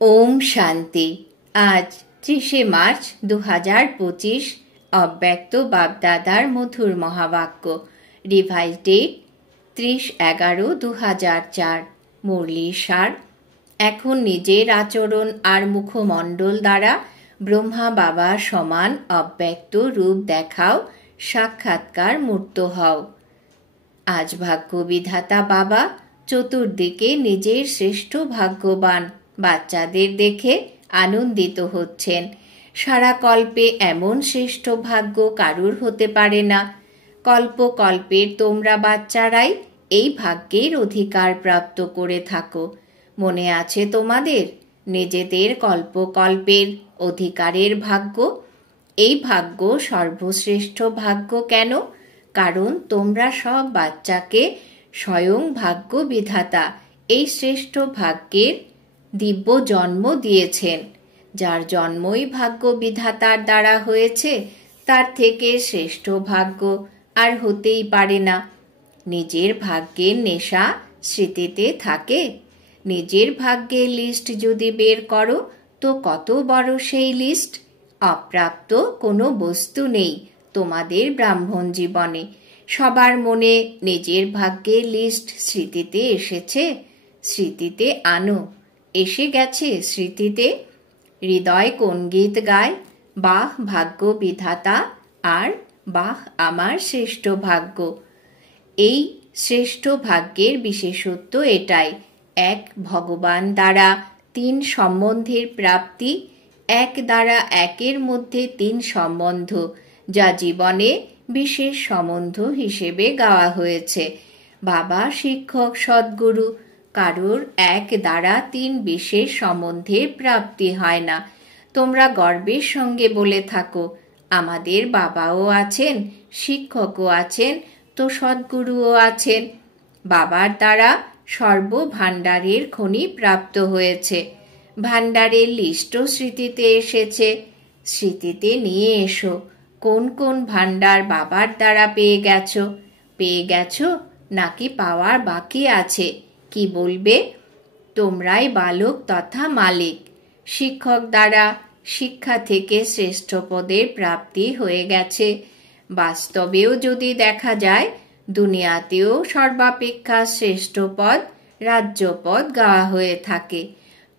ওম শান্তি। আজ 30শে মার্চ 2025, অব্যক্ত বাপদাদার মধুর মহাবাক্য। Revise date 30/11/2004। মুরলি সার। এখন নিজের আচরণ আর মুখমণ্ডল দ্বারা ব্রহ্মা বাবা সমান অব্যক্ত রূপ দেখাও, সাক্ষাৎকার মূর্ত হও। আজ ভাগ্য বিধাতা বাবা চতুর্দিকে নিজের শ্রেষ্ঠ ভাগ্যবান বাচ্চাদের দেখে আনন্দিত হচ্ছেন। সারা কল্পে এমন শ্রেষ্ঠ ভাগ্য কারুর হতে পারে না। কল্প কল্পের তোমরা বাচ্চারাই এই ভাগ্যের অধিকার প্রাপ্ত করে থাকো। মনে আছে তোমাদের নিজেদের কল্পকল্পের অধিকারের ভাগ্য? এই ভাগ্য সর্বশ্রেষ্ঠ ভাগ্য কেন? কারণ তোমরা সব বাচ্চাকে স্বয়ং ভাগ্য বিধাতা এই শ্রেষ্ঠ ভাগ্যের দিব্য জন্ম দিয়েছেন। যার জন্মই ভাগ্য বিধাতার দ্বারা হয়েছে, তার থেকে শ্রেষ্ঠ ভাগ্য আর হতেই পারে না। নিজের ভাগ্যের নেশা স্মৃতিতে থাকে। নিজের ভাগ্যের লিস্ট যদি বের করো তো কত বড় সেই লিস্ট! অপ্রাপ্ত কোনো বস্তু নেই তোমাদের ব্রাহ্মণ জীবনে। সবার মনে নিজের ভাগ্যের লিস্ট স্মৃতিতে এসেছে। স্মৃতিতে আনো। এসে গেছে স্মৃতিতে। হৃদয় কোন গীত গায়? বাহ ভাগ্য বিধাতা আর বাহ আমার শ্রেষ্ঠ ভাগ্য। এই শ্রেষ্ঠ ভাগ্যের বিশেষত্ব এটাই, এক ভগবান দ্বারা তিন সম্বন্ধের প্রাপ্তি, এক দ্বারা একের মধ্যে তিন সম্বন্ধ, যা জীবনে বিশেষ সম্বন্ধ হিসেবে গাওয়া হয়েছে। বাবা শিক্ষক সদ্গুরু, কারোর এক দ্বারা তিন বিশেষ সম্বন্ধের প্রাপ্তি হয় না। তোমরা গর্বের সঙ্গে বলে থাকো, আমাদের বাবাও আছেন, শিক্ষকও আছেন, তো সদ্গুরুও আছেন। বাবার দ্বারা সর্বভাণ্ডারের খনি প্রাপ্ত হয়েছে। ভাণ্ডারের লিস্টও স্মৃতিতে এসেছে। স্মৃতিতে নিয়ে এসো কোন কোন ভাণ্ডার বাবার দ্বারা পেয়ে গেছো। পেয়ে গেছো নাকি পাওয়ার বাকি আছে? কি বলবে? তোমরাই বালক তথা মালিক। শিক্ষক দ্বারা শিক্ষা থেকে শ্রেষ্ঠ পদের প্রাপ্তি হয়ে গেছে। বাস্তবেও যদি দেখা যায়, দুনিয়াতেও সর্বাপেক্ষা শ্রেষ্ঠ পদ রাজ্যপদ গাওয়া হয়ে থাকে।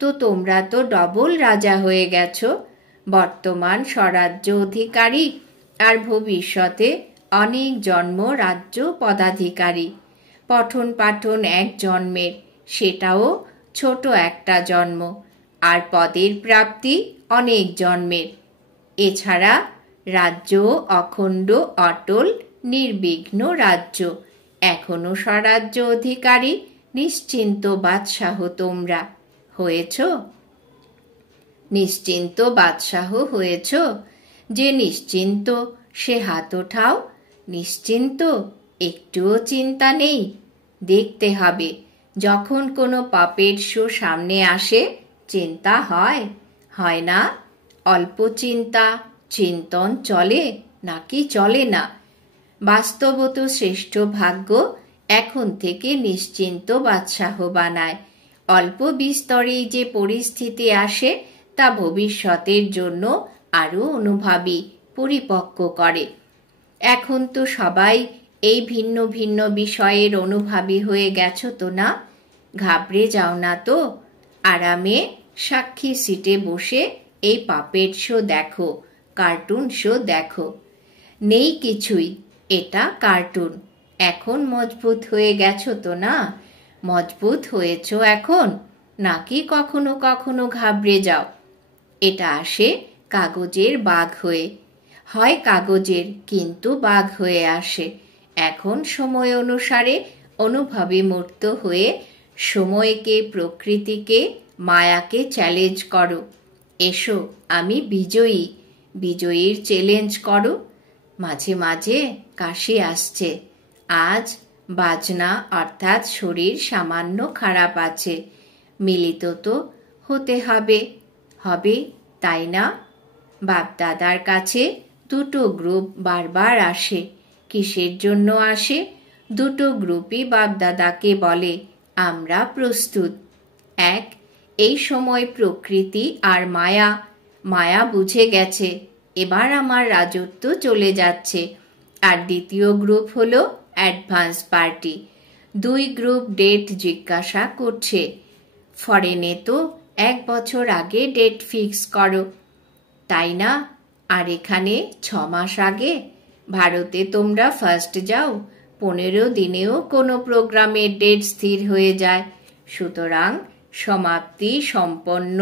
তো তোমরা তো ডবল রাজা হয়ে গেছো। বর্তমান স্বরাজ্য অধিকারী আর ভবিষ্যতে অনেক জন্ম রাজ্য পদাধিকারী। পঠন পাঠন এক জন্মের, সেটাও ছোট একটা জন্ম, আর পদের প্রাপ্তি অনেক জন্মের। এছাড়া রাজ্য অখণ্ড অটল নির্বিঘ্ন রাজ্য। এখনো স্বরাজ্য অধিকারী নিশ্চিন্ত বাদশাহ তোমরা হয়েছ। নিশ্চিন্ত বাদশাহ হয়েছ। যে নিশ্চিন্ত সে হাত ওঠাও। নিশ্চিন্ত, একটুও চিন্তা নেই। দেখতে হবে, যখন কোনো পাপের শো সামনে আসে চিন্তা হয়? হয় না। অল্প চিন্তা চিন্তন চলে নাকি চলে না? বাস্তবত শ্রেষ্ঠ ভাগ্য এখন থেকে নিশ্চিন্ত বাদশাহ বানায়। অল্প বিস্তরেই যে পরিস্থিতি আসে তা ভবিষ্যতের জন্য আরো অনুভাবী পরিপক্ক করে। এখন তো সবাই এই ভিন্ন ভিন্ন বিষয়ের অনুভাবী হয়ে গেছো তো না? ঘাবড়ে যাও না তো। আরামে সাক্ষী সিটে বসে এই পাপের শো দেখো, কার্টুন শো দেখো। নেই কিছুই, এটা কার্টুন। এখন মজবুত হয়ে গেছো তো না? মজবুত হয়েছ এখন, নাকি কখনো কখনো ঘাবড়ে যাও? এটা আসে কাগজের বাঘ হয়ে। হয় কাগজের কিন্তু বাঘ হয়ে আসে। এখন সময় অনুসারে অনুভবী মূর্ত হয়ে সময়কে, প্রকৃতিকে, মায়াকে চ্যালেঞ্জ করো। এসো আমি বিজয়ী। বিজয়ীর চ্যালেঞ্জ করো। মাঝে মাঝে কাশি আসছে। আজ বাজনা অর্থাৎ শরীর সামান্য খারাপ আছে। মিলিত তো হতে হবে। হবে, তাই না? বাপদাদার কাছে দুটো গ্রুপ বারবার আসে। কিসের জন্য আসে? দুটো গ্রুপই বাপদাদাকে বলে, আমরা প্রস্তুত। এক, এই সময় প্রকৃতি আর মায়া বুঝে গেছে এবার আমার রাজত্ব চলে যাচ্ছে। আর দ্বিতীয় গ্রুপ হলো অ্যাডভান্স পার্টি। 2 গ্রুপ ডেট জিজ্ঞাসা করছে। ফরেনে তো 1 বছর আগে ডেট ফিক্স করো, তাই না? আর এখানে 6 মাস আগে। ভারতে তোমরা ফার্স্ট যাও, 15 দিনেও কোনো প্রোগ্রামের ডেট স্থির হয়ে যায়। সুতরাং সমাপ্তি সম্পন্ন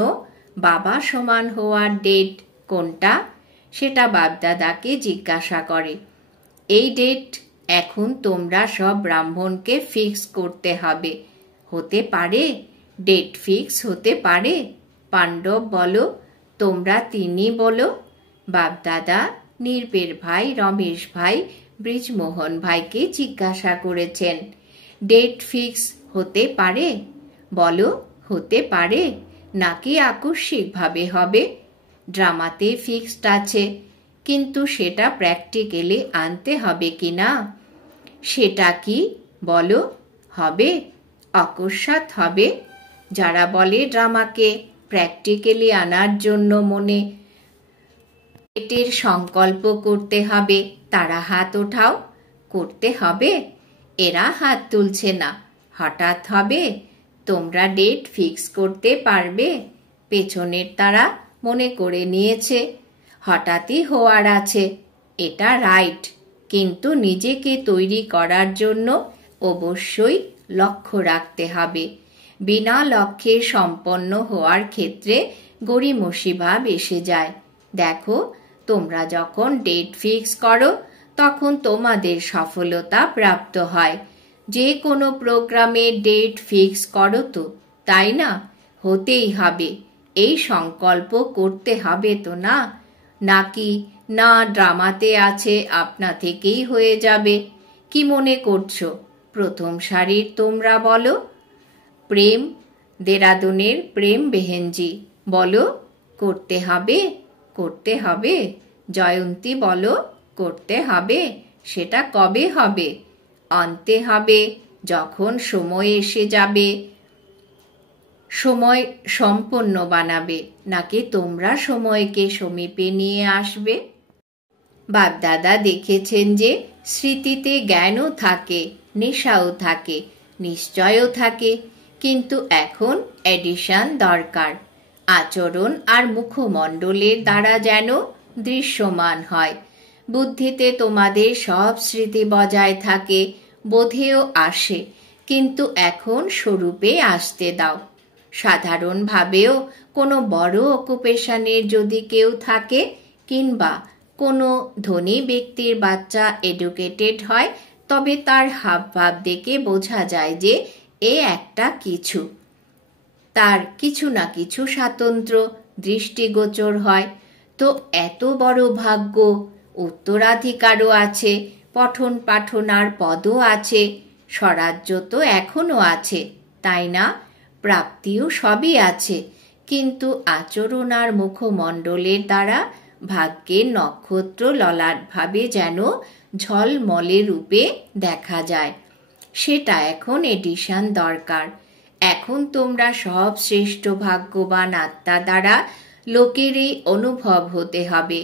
বাবা সমান হওয়ার ডেট কোনটা, সেটা বাপদাদাকে জিজ্ঞাসা করে। এই ডেট এখন তোমরা সব ব্রাহ্মণকে ফিক্স করতে হবে। হতে পারে? ডেট ফিক্স হতে পারে? পাণ্ডব বলো, তোমরা 3ই বলো। বাপদাদা নির্বের ভাই, রমেশ ভাই, ব্রিজমোহন ভাইকে জিজ্ঞাসা করেছেন, ডেট ফিক্স হতে পারে? বলো, হতে পারে নাকি আকস্মিকভাবে হবে? ড্রামাতে ফিক্সড আছে, কিন্তু সেটা প্র্যাকটিক্যালি আনতে হবে কি না? সেটা কি বলো? হবে? অকস্মাৎ হবে? যারা বলে ড্রামাকে প্র্যাকটিক্যালি আনার জন্য মনে এটির সংকল্প করতে হবে, তারা হাত ওঠাও। করতে হবে? এরা হাত তুলছে না। হঠাৎ হবে? তোমরা ডেট ফিক্স করতে পারবে? পেছনের তারা মনে করে নিয়েছে হঠাৎই হওয়ার আছে, এটা রাইট, কিন্তু নিজেকে তৈরি করার জন্য অবশ্যই লক্ষ্য রাখতে হবে। বিনা লক্ষ্যে সম্পন্ন হওয়ার ক্ষেত্রে গড়িমসি ভাব এসে যায়। দেখো, তোমরা যখন ডেট ফিক্স করো তখন তোমাদের সফলতা প্রাপ্ত হয়। যে কোনো প্রোগ্রামে ডেট ফিক্স করো তো, তাই না? হতেই হবে, এই সংকল্প করতে হবে তো না? নাকি না ড্রামাতে আছে আপনা থেকেই হয়ে যাবে? কি মনে করছো? প্রথম সারির তোমরা বলো। প্রেম, দেরাদুনের প্রেম বেহেনজি বলো, করতে হবে? করতে হবে? জয়ন্তী বলো, করতে হবে। সেটা কবে হবে? আনতে হবে যখন সময় এসে যাবে। সময় সম্পন্ন বানাবে, নাকি তোমরা সময়কে সমীপে নিয়ে আসবে? বাপদাদা দেখেছেন যে স্মৃতিতে জ্ঞানও থাকে, নেশাও থাকে, নিশ্চয়ও থাকে, কিন্তু এখন এডিশন দরকার। আচরণ আর মুখমণ্ডলের দ্বারা যেন দৃশ্যমান হয়। বুদ্ধিতে তোমাদের সব স্মৃতি বজায় থাকে, বোধেও আসে, কিন্তু এখন স্বরূপে আসতে দাও। সাধারণভাবেও কোনো বড় অকুপেশনের যদি কেউ থাকে, কিংবা কোনো ধনী ব্যক্তির বাচ্চা এডুকেটেড হয়, তবে তার হাবভাব দেখে বোঝা যায় যে এ একটা কিছু, তার কিছু না কিছু স্বাতন্ত্র দৃষ্টিগোচর হয়। তো এত বড় ভাগ্য, উত্তরাধিকারও আছে, পঠন পাঠনার পদও আছে, স্বরাজ্য তো এখনো আছে, তাই না? প্রাপ্তিও সবই আছে, কিন্তু আচরণ আর মুখমণ্ডলের দ্বারা ভাগ্যের নক্ষত্র ললাটভাবে যেন ঝলমলে রূপে দেখা যায়। সেটা এখন এডিশন দরকার। এখন তোমরা সব শ্রেষ্ঠ ভাগ্যবান আত্মা দ্বারা লোকেরই অনুভব হতে হবে।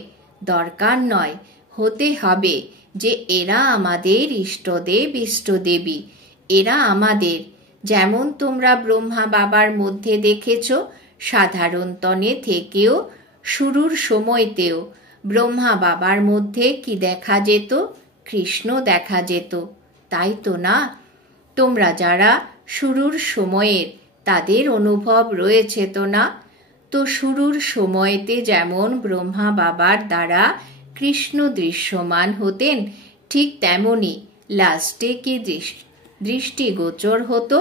দরকার নয়, হতে হবে যে এরা আমাদের ইষ্টদেব, ইষ্টদেবী, এরা আমাদের। যেমন তোমরা ব্রহ্মা বাবার মধ্যে দেখেছ, সাধারণতনে থেকেও শুরুর সময়তেও ব্রহ্মা বাবার মধ্যে কি দেখা যেত? কৃষ্ণ দেখা যেত, তাই তো না? তোমরা যারা শুরুর সময়ের, তাদের অনুভব রয়েছে তো না? তো শুরুর সময়তে যেমন ব্রহ্মা বাবার দ্বারা কৃষ্ণ দৃশ্যমান হতেন, ঠিক তেমনি লাস্টে কি দৃষ্টিগোচর হতো?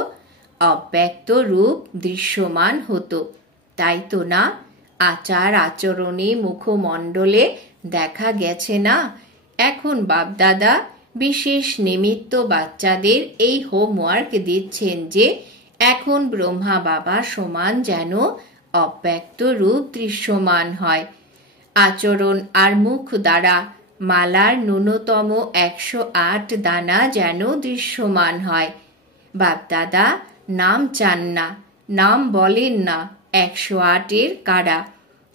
অব্যক্ত রূপ দৃশ্যমান হতো, তাই তো না? আচার আচরণে মুখমণ্ডলে দেখা গেছে না? এখন বাপদাদা বিশেষ নিমিত্ত বাচ্চাদের এই হোমওয়ার্ক দিচ্ছেন যে এখন ব্রহ্মা বাবা সমান যেন অব্যক্ত রূপ দৃশ্যমান হয়। আচরণ আর মুখ দ্বারা মালার ন্যূনতম 108 দানা যেন দৃশ্যমান হয়। বাপদাদা নাম চান না, নাম বলেন না, 108-এর কারা,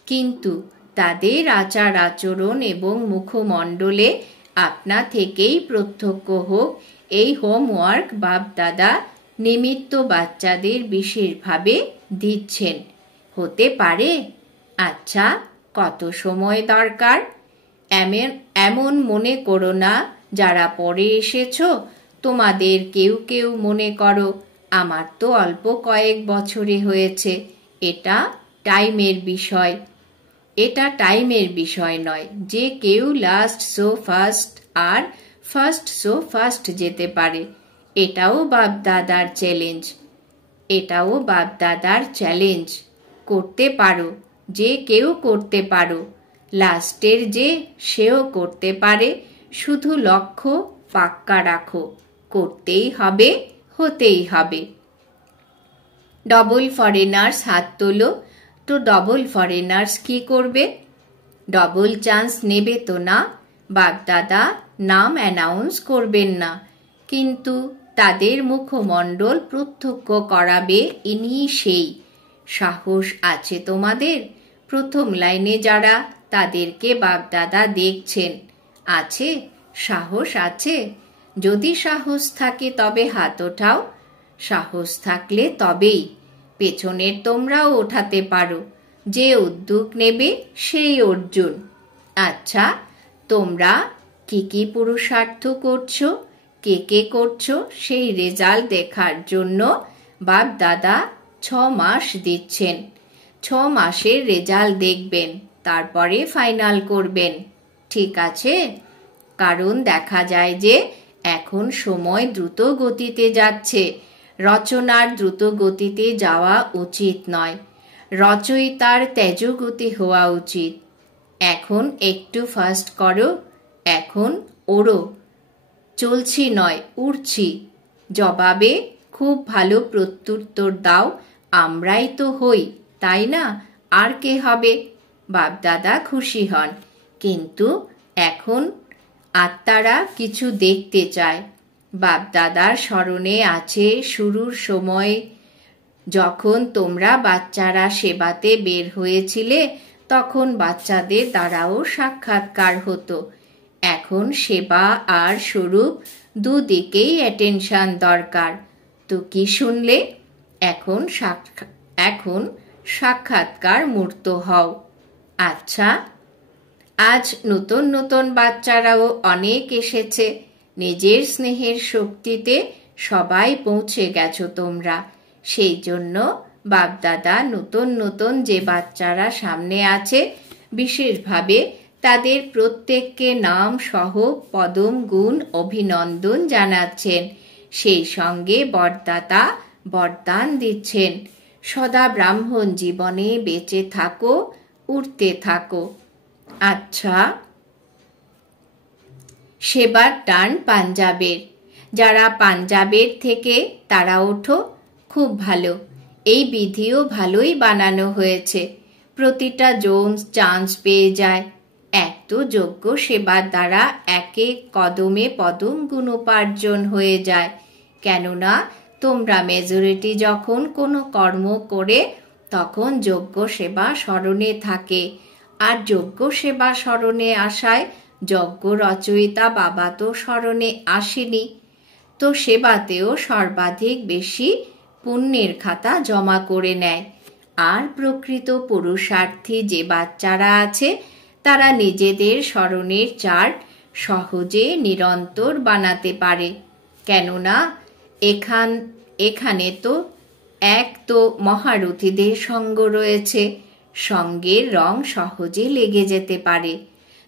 কিন্তু তাদের আচার আচরণ এবং মুখমণ্ডলে আপনা থেকেই প্রত্যক্ষ হোক এই হোমওয়ার্ক বাপ-দাদা নিমিত্ত বাচ্চাদের বিশেষভাবে দিচ্ছেন। হতে পারে? আচ্ছা, কত সময় দরকার? এমন মনে করো না যারা পরে এসেছো তোমাদের কেউ কেউ মনে করো আমার তো অল্প কয়েক বছরে হয়েছে। এটা টাইমের বিষয়। এটা টাইমের বিষয় নয় যে কেউ লাস্ট সো ফার্স্ট আর ফার্স্ট সো ফার্স্ট যেতে পারে। এটাও বাপ-দাদার চ্যালেঞ্জ। এটাও বাপ-দাদার চ্যালেঞ্জ। করতে পারো, যে কেউ করতে পারো। লাস্টের যে সেও করতে পারে। শুধু লক্ষ্য পাক্কা রাখো। করতেই হবে, হতেই হবে। ডবল ফরেনার্স হাত তোলো। তো ডবল ফরেনার্স কি করবে? ডবল চান্স নেবে তো না? বাপ-দাদা নাম অ্যানাউন্স করবেন না, কিন্তু তাদের মুখমণ্ডল প্রত্যক্ষ করাবে ইনি সেই। সাহস আছে তোমাদের? প্রথম লাইনে যারা তাদেরকে বাপ-দাদা দেখছেন, আছে? সাহস আছে? যদি সাহস থাকে তবে হাত ওঠাও। সাহস থাকলে তবেই। পেছনের তোমরাও ওঠাতে পারো। যে উদ্যোগ নেবে সেই অর্জুন। আচ্ছা, তোমরা কি কি পুরুষার্থ করছো, কে কে করছো সেই রেজাল্ট দেখার জন্য বাপ-দাদা 6 মাস দিচ্ছেন। 6 মাসের রেজাল্ট দেখবেন, তারপরে ফাইনাল করবেন। ঠিক আছে? কারণ দেখা যায় যে এখন সময় দ্রুত গতিতে যাচ্ছে। রচনার দ্রুত গতিতে যাওয়া উচিত নয়। রচয়িতার তেজগতি হওয়া উচিত। এখন একটু ফাস্ট করো। এখন ওড়ো। চলছি নয়, উড়ছি। জবাবে খুব ভালো প্রত্যুত্তর দাও। আমরাই তো হই, তাই না? আর কে হবে? বাপ-দাদা খুশি হন। কিন্তু এখন আত্মারা কিছু দেখতে চায়। বাপ-দাদার স্মরণে আছে শুরুর সময় যখন তোমরা বাচ্চারা সেবাতে বের হয়েছিলে, তখন বাচ্চাদের দ্বারাও সাক্ষাৎকার হতো। এখন সেবা আর স্বরূপ দুদিকেই অ্যাটেনশন দরকার। তো কি শুনলে? এখন সাক্ষাৎকার মূর্ত হও। আচ্ছা, আজ নতুন নতুন বাচ্চারাও অনেক এসেছে। নিজের স্নেহের শক্তিতে সবাই পৌঁছে গেছো তোমরা। সেই জন্য বাপ-দাদা নতুন নতুন যে বাচ্চারা সামনে আছে বিশেষভাবে তাদের প্রত্যেককে নাম সহ পদম গুণ অভিনন্দন জানাচ্ছেন। সেই সঙ্গে বরদাতা বরদান দিচ্ছেন, সদা ব্রাহ্মণ জীবনে বেঁচে থাকো, উঠতে থাকো। আচ্ছা, সেবার টান পাঞ্জাবের। যারা পাঞ্জাবের থেকে তারা ওঠো। খুব ভালো। এই বিধিও ভালোই বানানো হয়েছে। প্রতিটা জন চান্স পেয়ে যায়। এক তো যোগ্য সেবার দ্বারা একে কদমে পদম গুণ উপার্জন হয়ে যায়। কেননা তোমরা মেজরিটি যখন কোনো কর্ম করে তখন যোগ্য সেবা স্মরণে থাকে। আর যোগ্য সেবা স্মরণে আসায় যজ্ঞ রচয়িতা বাবা তো স্মরণে আসেনি। তো সেবাতেও সর্বাধিক বেশি পুণ্যের খাতা জমা করে নেয়। আর প্রকৃত পুরুষার্থী যে বাচ্চারা আছে তারা নিজেদের স্মরণের চার্ট সহজে নিরন্তর বানাতে পারে। কেননা এখানে তো এক তো মহারথীদের সঙ্গ রয়েছে। সঙ্গের রং সহজে লেগে যেতে পারে।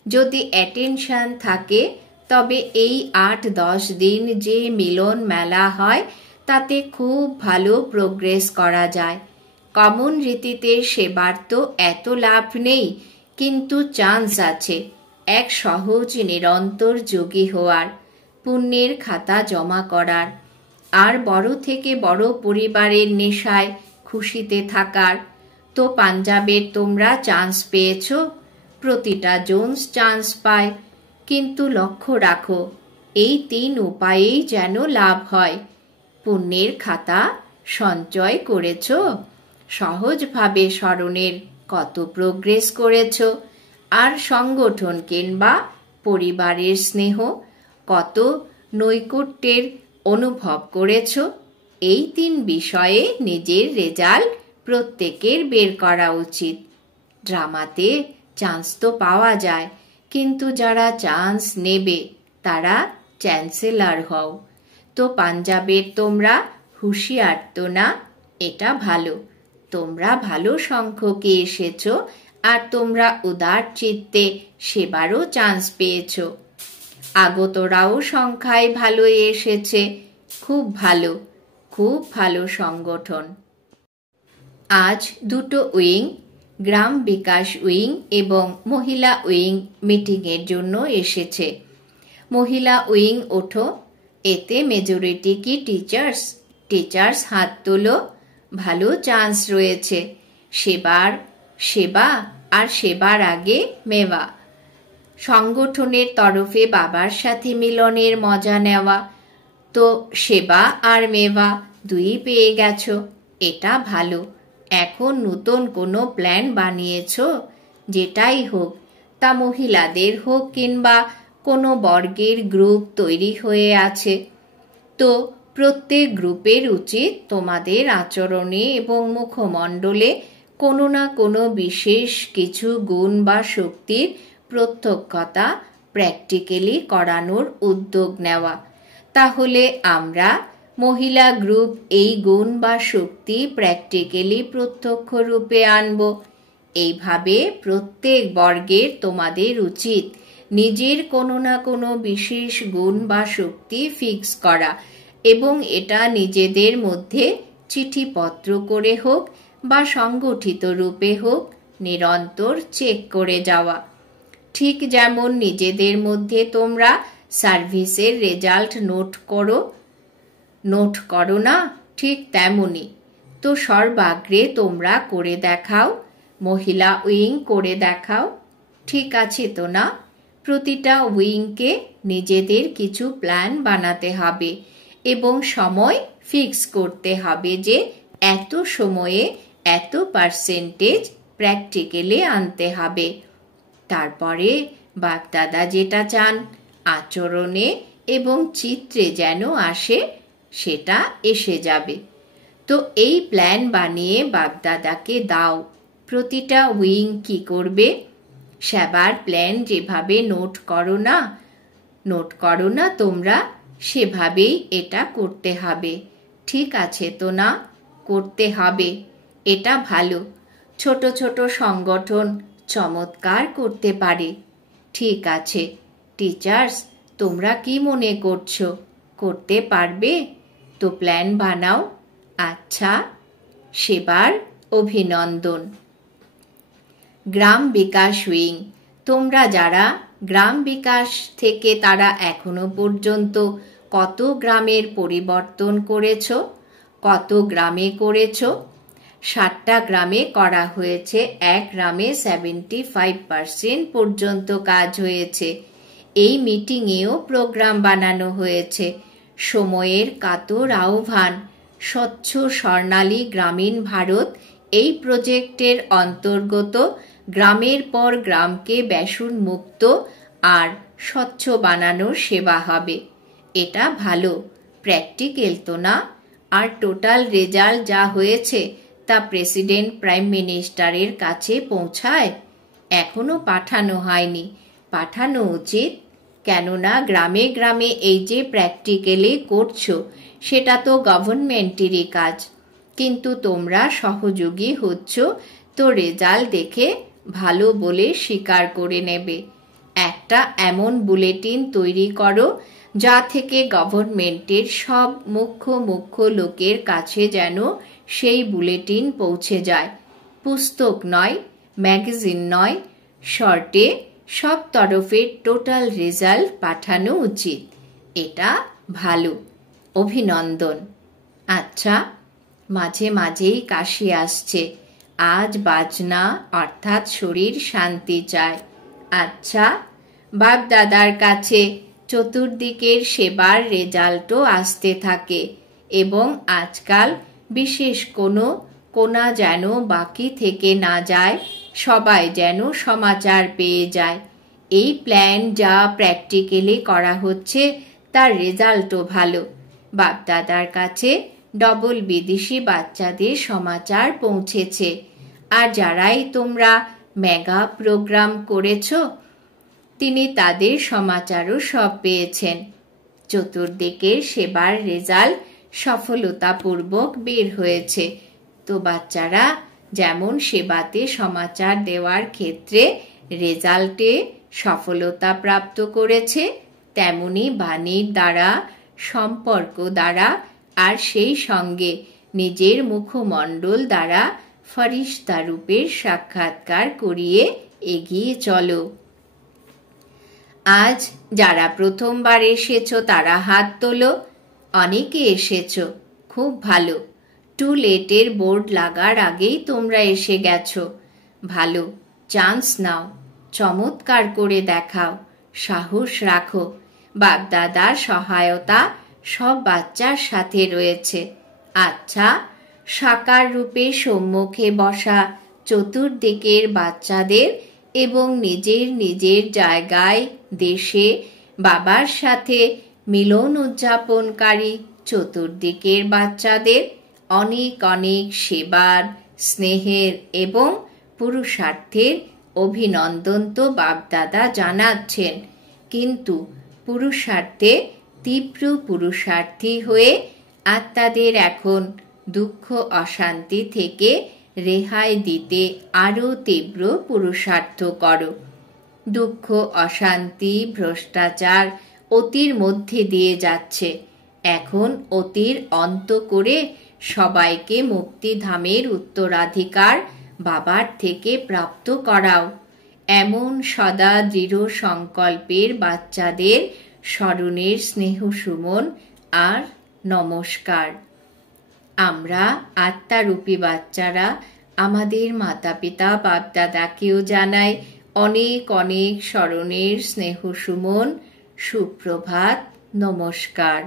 যদি অ্যাটেনশন থাকে তবে এই 8-10 দিন যে মিলন মেলা হয় তাতে খুব ভালো প্রোগ্রেস করা যায়। কমন রীতিতে সেবার তো এত লাভ নেই, কিন্তু চান্স আছে এক সহজ নিরন্তর যোগী হওয়ার, পুণ্যের খাতা জমা করার, আর বড় থেকে বড় পরিবারের নেশায় খুশিতে থাকার। তো পাঞ্জাবের তোমরা চান্স পেয়েছ। প্রতিটা জোন্স চান্স পায়, কিন্তু লক্ষ্য রাখো এই 3 উপায়েই যেন লাভ হয়। পুণ্যের খাতা সঞ্চয় করেছ? সহজভাবে স্মরণের কত প্রোগ্রেস করেছ, আর সংগঠন কিংবা পরিবারের স্নেহ কত নৈকট্যের অনুভব করেছ। এই 3 বিষয়ে নিজের রেজাল্ট প্রত্যেকের বের করা উচিত। ড্রামাতে চান্স তো পাওয়া যায়, কিন্তু যারা চান্স নেবে তারা চ্যান্সেলর হও। তো পাঞ্জাবের তোমরা হুঁশিয়ার তো না? এটা ভালো, তোমরা ভালো সংখ্যকে এসেছ, আর তোমরা উদার চিত্তে সেবারও চান্স পেয়েছ। আগতরাও সংখ্যায় ভালো এসেছে। খুব ভালো, খুব ভালো সংগঠন। আজ 2টো উইং, গ্রাম বিকাশ উইং এবং মহিলা উইং মিটিংয়ের জন্য এসেছে। মহিলা উইং ওঠো। এতে মেজরিটি কি টিচার্স? টিচার্স হাত তোলো। ভালো চান্স রয়েছে। সেবা আর সেবার আগে মেওয়া। সংগঠনের তরফে বাবার সাথে মিলনের মজা নেওয়া। তো সেবা আর মেওয়া 2ই পেয়ে গেছো, এটা ভালো। এখন নতুন কোনো প্ল্যান বানিয়েছ? যেটাই হোক, তা মহিলাদের হোক কিংবা কোনো বর্গের গ্রুপ তৈরি হয়ে আছে, তো প্রত্যেক গ্রুপের উচিত তোমাদের আচরণে এবং মুখমণ্ডলে কোনো না কোনো বিশেষ কিছু গুণ বা শক্তির প্রত্যক্ষতা প্র্যাকটিক্যালি করানোর উদ্যোগ নেওয়া। তাহলে আমরা মহিলা গ্রুপ এই গুণ বা শক্তি প্র্যাকটিক্যালি প্রত্যক্ষ রূপে আনব। এইভাবে প্রত্যেক বর্গের তোমাদের উচিত নিজের কোনো না কোনো বিশেষ গুণ বা শক্তি ফিক্স করা এবং এটা নিজেদের মধ্যে চিঠিপত্র করে হোক বা সংগঠিত রূপে হোক নিরন্তর চেক করে যাওয়া। ঠিক যেমন নিজেদের মধ্যে তোমরা সার্ভিসের রেজাল্ট নোট করো না, ঠিক তেমনি তো সর্বাগ্রে তোমরা করে দেখাও। মহিলা উইং করে দেখাও। ঠিক আছে তো না? প্রতিটা উইংকে নিজেদের কিছু প্ল্যান বানাতে হবে এবং সময় ফিক্স করতে হবে যে এত সময়ে এত পার্সেন্টেজ প্র্যাকটিক্যালি আনতে হবে। তারপরে বাগদাদা যেটা চান আচরণে এবং চিত্রে যেন আসে, সেটা এসে যাবে। তো এই প্ল্যান বানিয়ে বাগদাদাকে দাও। প্রতিটা উইং কি করবে? সেবার প্ল্যান যেভাবে নোট করো না তোমরা, সেভাবেই এটা করতে হবে। ঠিক আছে তো না? করতে হবে, এটা ভালো। ছোট ছোট সংগঠন চমৎকার করতে পারে। ঠিক আছে টিচার্স, তোমরা কি মনে করছো? করতে পারবে তো? প্ল্যান বানাও। আচ্ছা, সেবার অভিনন্দন। গ্রাম বিকাশ উইং, তোমরা যারা গ্রাম বিকাশ থেকে তারা এখনো পর্যন্ত কত গ্রামের পরিবর্তন করেছ? কত গ্রামে করেছ? 7টা গ্রামে করা হয়েছে। এক গ্রামে 75% পর্যন্ত কাজ হয়েছে। এই মিটিংয়েও প্রোগ্রাম বানানো হয়েছে। সময়ের কাতর আহ্বান, স্বচ্ছ স্বর্ণালী গ্রামীণ ভারত এই প্রজেক্টের অন্তর্গত গ্রামের পর গ্রামকে বেসন মুক্ত আর স্বচ্ছ বানানোর সেবা হবে। এটা ভালো, প্র্যাকটিক্যাল তো না? আর টোটাল রেজাল্ট যা হয়েছে তা প্রেসিডেন্ট প্রাইম মিনিস্টারের কাছে পৌঁছায়? এখনো পাঠানো হয়নি, পাঠানো উচিত। কেননা গ্রামে গ্রামে এই যে প্র্যাকটিক্যালি করছো, সেটা তো গভর্নমেন্টেরই কাজ, কিন্তু তোমরা সহযোগী হচ্ছ, তো রেজাল্ট দেখে ভালো বলে স্বীকার করে নেবে। একটা এমন বুলেটিন তৈরি করো যা থেকে গভর্নমেন্টের সব মুখ্য লোকের কাছে যেন সেই বুলেটিন পৌঁছে যায়। পুস্তক নয়, ম্যাগাজিন নয়, শর্টে সব তরফের টোটাল রেজাল্ট পাঠানো উচিত। এটা ভালো, অভিনন্দন। আচ্ছা, মাঝে মাঝেই কাশি আসছে। আজ বাজনা অর্থাৎ শরীর শান্তি চায়। আচ্ছা, বাপ দাদার কাছে চতুর্দিকের সেবার রেজাল্টও আসতে থাকে এবং আজকাল বিশেষ কোনা যেন বাকি থেকে না যায়, সবাই যেন সমাচার পেয়ে যায়। এই প্ল্যান যা প্র্যাকটিক্যালি করা হচ্ছে তার রেজাল্টও ভালো। বাপদাদার কাছে ডবল বিদেশি বাচ্চাদের সমাচার পৌঁছেছে। আর যারাই তোমরা মেগা প্রোগ্রাম করেছ, তিনি তাদের সমাচারও সব পেয়েছেন। চতুর্দিকের সেবার রেজাল্ট সফলতাপূর্বক বের হয়েছে। তো বাচ্চারা যেমন সেবাতে সমাচার দেওয়ার ক্ষেত্রে রেজাল্টে সফলতা প্রাপ্ত করেছে, তেমনি বাণীর দ্বারা, সম্পর্ক দ্বারা আর সেই সঙ্গে নিজের মুখমণ্ডল দ্বারা ফরিস্তা রূপের সাক্ষাৎকার করিয়ে এগিয়ে চলো। আজ যারা প্রথমবার এসেছ তারা হাত তোলো। অনেকে এসেছ, খুব ভালো। টু লেটের বোর্ড লাগার আগেই তোমরা এসে গেছো। ভালো, চান্স নাও, চমৎকার করে দেখাও, সাহস রাখো। বাপদাদার সহায়তা সব বাচ্চার সাথে রয়েছে। আচ্ছা, সাকার রূপে সম্মুখে বসা চতুর্দিকের বাচ্চাদের এবং নিজের নিজের জায়গায় দেশে বাবার সাথে মিলন উদযাপনকারী চতুর্দিকের বাচ্চাদের অনেক অনেক সেবার, স্নেহের এবং পুরুষার্থের অভিনন্দন তো বাপদাদা জানাচ্ছেন, কিন্তু পুরুষার্থে তীব্র পুরুষার্থী হয়ে আত্মাদের এখন দুঃখ অশান্তি থেকে রেহাই দিতে আরও তীব্র পুরুষার্থ করো। দুঃখ অশান্তি ভ্রষ্টাচার অতির মধ্যে দিয়ে যাচ্ছে। এখন অতির অন্ত করে সবাইকে মুক্তিধামের উত্তরাধিকার বাবার থেকে প্রাপ্ত করাও। এমন সদা দৃঢ় সংকল্পের বাচ্চাদের স্মরণের স্নেহ সুমন আর নমস্কার। আমরা আত্মারূপী বাচ্চারা আমাদের মাতা পিতা বাপদাদাকেও জানাই অনেক অনেক স্মরণের স্নেহ সুমন, সুপ্রভাত, নমস্কার।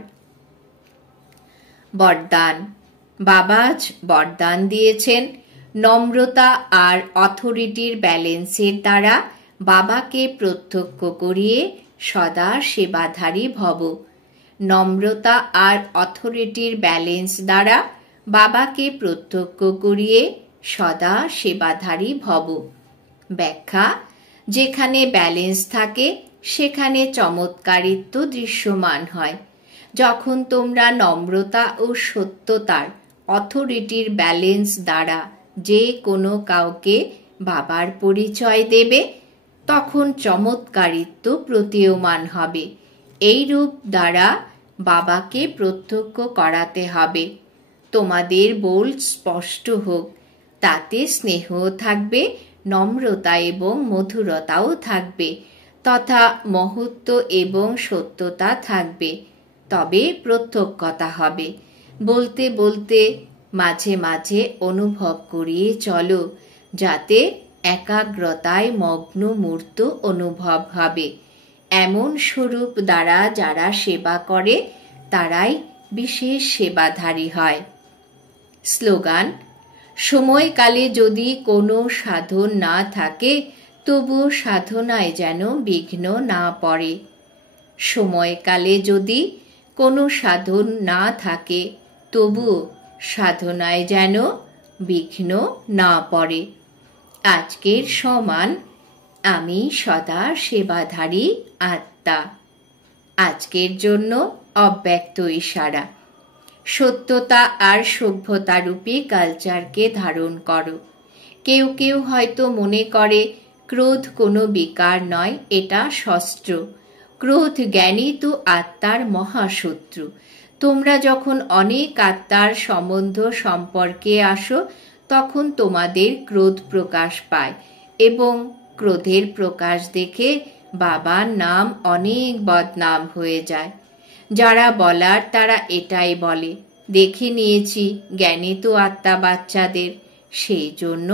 বরদান। বাবাজ বরদান দিয়েছেন নম্রতা আর অথরিটির ব্যালেন্সের দ্বারা বাবাকে প্রত্যক্ষ করিয়ে সদা সেবাধারী ভব। নম্রতা আর অথরিটির ব্যালেন্স দ্বারা বাবাকে প্রত্যক্ষ করিয়ে সদা সেবাধারী ভব। ব্যাখ্যা: যেখানে ব্যালেন্স থাকে সেখানে চমৎকারিত্ব দৃশ্যমান হয়। যখন তোমরা নম্রতা ও সত্যতার অথরিটির ব্যালেন্স দ্বারা যে কোনো কাউকে বাবার পরিচয় দেবে, তখন চমৎকারিত্ব প্রতীয়মান হবে। এই রূপ দ্বারা বাবাকে প্রত্যক্ষ করাতে হবে। তোমাদের বোল্ড স্পষ্ট হোক, তাতে স্নেহ থাকবে, নম্রতা এবং মধুরতাও থাকবে, তথা মহত্ব এবং সত্যতা থাকবে। তবে প্রত্যক্ষতা হবে। বলতে বলতে মাঝে মাঝে অনুভব করিয়ে চলো, যাতে একাগ্রতায় মগ্ন মূর্ত অনুভব হবে। এমন স্বরূপ দ্বারা যারা সেবা করে তারাই বিশেষ সেবাধারী হয়। স্লোগান: সময়কালে যদি কোনো সাধন না থাকে তবুও সাধনায় যেন বিঘ্ন না পড়ে। সময়কালে যদি কোনো সাধন না থাকে তবুও সাধনায় যেন বিঘ্ন না পড়ে। আজকের সমান আমি সদা সেবাধারী আত্মা। আজকের জন্য অব্যক্ত ইশারা: সত্যতা আর সভ্যতা রূপী কালচারকে ধারণ করো। কেউ কেউ হয়তো মনে করে ক্রোধ কোনো বিকার নয়, এটা শস্ত্র। ক্রোধ জ্ঞানী তো আত্মার মহাশত্রু। তোমরা যখন অনেক আত্মার সম্বন্ধ সম্পর্কে আসো তখন তোমাদের ক্রোধ প্রকাশ পায় এবং ক্রোধের প্রকাশ দেখে বাবার নাম অনেক বদনাম হয়ে যায়। যারা বলার তারা এটাই বলে, দেখে নিয়েছি জ্ঞানী তো আত্মা বাচ্চাদের, সেই জন্য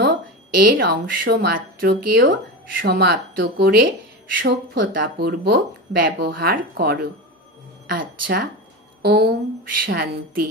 এর অংশ মাত্রকেও সমাপ্ত করে সভ্যতাপূর্বক ব্যবহার করো। আচ্ছা, ওম শান্তি।